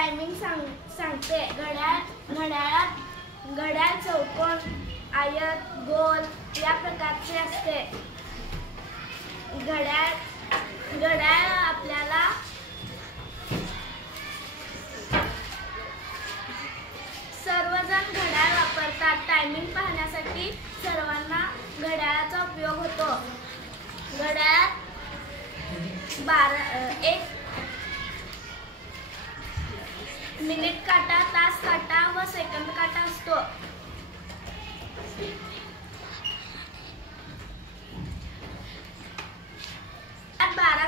Timing सांगते। घड्याळ चौकोन, आयत, गोल या प्रकारचे असते। घड्याळ आपल्याला सर्वजण घड्याळ वापरतात। टायमिंग पाहण्यासाठी सर्वांना घड्याळाचा उपयोग होतो। घड्याळात 1 मिनिट काटा, तास काटा व सेकंद काटा असतो। 12